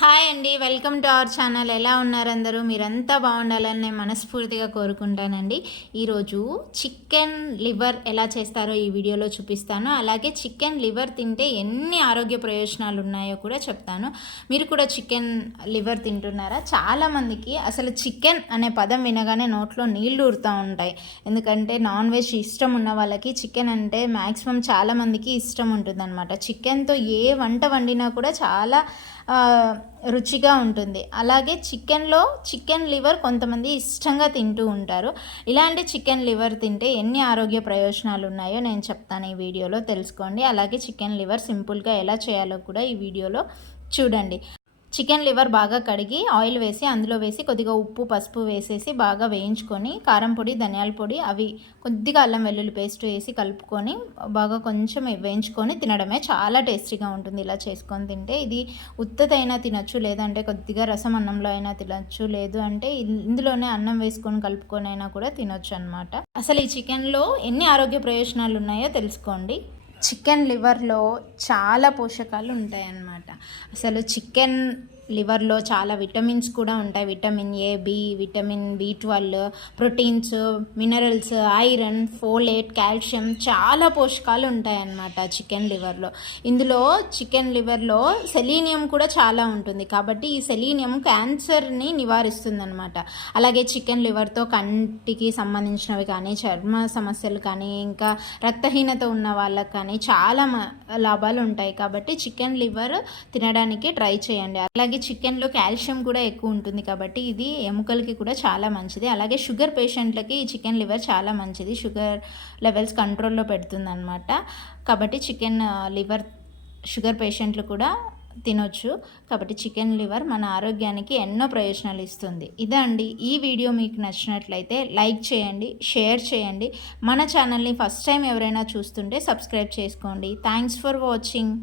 Hi అండి, welcome to our channel. ఎలా ఉన్నారు అందరూ? మీరంతా బాగుండాలని నేను మనస్ఫూర్తిగా కోరుకుంటానండి. ఈరోజు చికెన్ లివర్ ఎలా చేస్తారో ఈ వీడియోలో చూపిస్తాను. అలాగే చికెన్ లివర్ తింటే ఎన్ని ఆరోగ్య ప్రయోజనాలు ఉన్నాయో కూడా చెప్తాను. మీరు కూడా చికెన్ లివర్ తింటున్నారా? చాలామందికి అసలు చికెన్ అనే పదం వినగానే నోట్లో నీళ్లు ఊరుతూ ఉంటాయి. ఎందుకంటే నాన్ వెజ్ ఇష్టం ఉన్న వాళ్ళకి చికెన్ అంటే మ్యాక్సిమం చాలామందికి ఇష్టం ఉంటుందన్నమాట. చికెన్తో ఏ వంట వండినా కూడా చాలా రుచిగా ఉంటుంది. అలాగే చికెన్ లివర్ కొంతమంది ఇష్టంగా తింటూ ఉంటారు. ఇలాంటి చికెన్ లివర్ తింటే ఎన్ని ఆరోగ్య ప్రయోజనాలు ఉన్నాయో నేను చెప్తాను, ఈ వీడియోలో తెలుసుకోండి. అలాగే చికెన్ లివర్ సింపుల్గా ఎలా చేయాలో కూడా ఈ వీడియోలో చూడండి. చికెన్ లివర్ బాగా కడిగి ఆయిల్ వేసి అందులో వేసి కొద్దిగా ఉప్పు పసుపు వేసేసి బాగా వేయించుకొని కారం పొడి ధనియాల పొడి అవి కొద్దిగా అల్లం వెల్లుల్లి పేస్ట్ వేసి కలుపుకొని బాగా కొంచెం వేయించుకొని తినడమే చాలా టేస్టీగా ఉంటుంది. ఇలా చేసుకొని తింటే ఇది ఉత్తదైనా తినచ్చు, లేదంటే కొద్దిగా రసం అన్నంలో అయినా తినచ్చు, లేదు అంటే ఇందులోనే అన్నం వేసుకొని కలుపుకొని అయినా కూడా తినొచ్చు అనమాట. అసలు ఈ చికెన్లో ఎన్ని ఆరోగ్య ప్రయోజనాలు ఉన్నాయో తెలుసుకోండి. చికెన్ లివర్లో చాలా పోషకాలు ఉంటాయన్నమాట. అసలు చికెన్ లివర్లో చాలా విటమిన్స్ కూడా ఉంటాయి. Vitamin A, B, vitamin B12, proteins, minerals, iron, folate, calcium చాలా పోషకాలు ఉంటాయన్నమాట చికెన్ లివర్లో. ఇందులో చికెన్ లివర్లో సెలీనియం కూడా చాలా ఉంటుంది. కాబట్టి ఈ సెలీనియం క్యాన్సర్ని నివారిస్తుందన్నమాట. అలాగే చికెన్ లివర్తో కంటికి సంబంధించినవి కానీ, చర్మ సమస్యలు కానీ, ఇంకా రక్తహీనత ఉన్న వాళ్ళకి కానీ చాలా లాభాలు ఉంటాయి. కాబట్టి చికెన్ లివర్ తినడానికి ట్రై చేయండి. అలాగే చికెన్లో కాల్షియం కూడా ఎక్కువ ఉంటుంది కాబట్టి ఇది ఎముకలకి కూడా చాలా మంచిది. అలాగే షుగర్ పేషెంట్లకి ఈ చికెన్ లివర్ చాలా మంచిది, షుగర్ లెవెల్స్ కంట్రోల్లో పెడుతుంది అనమాట. కాబట్టి చికెన్ లివర్ షుగర్ పేషెంట్లు కూడా తినొచ్చు. కాబట్టి చికెన్ లివర్ మన ఆరోగ్యానికి ఎన్నో ప్రయోజనాలు ఇస్తుంది. ఇదండి, ఈ వీడియో మీకు నచ్చినట్లయితే లైక్ చేయండి, షేర్ చేయండి. మన ఛానల్ని ఫస్ట్ టైం ఎవరైనా చూస్తుంటే సబ్స్క్రైబ్ చేసుకోండి. Thanks for watching.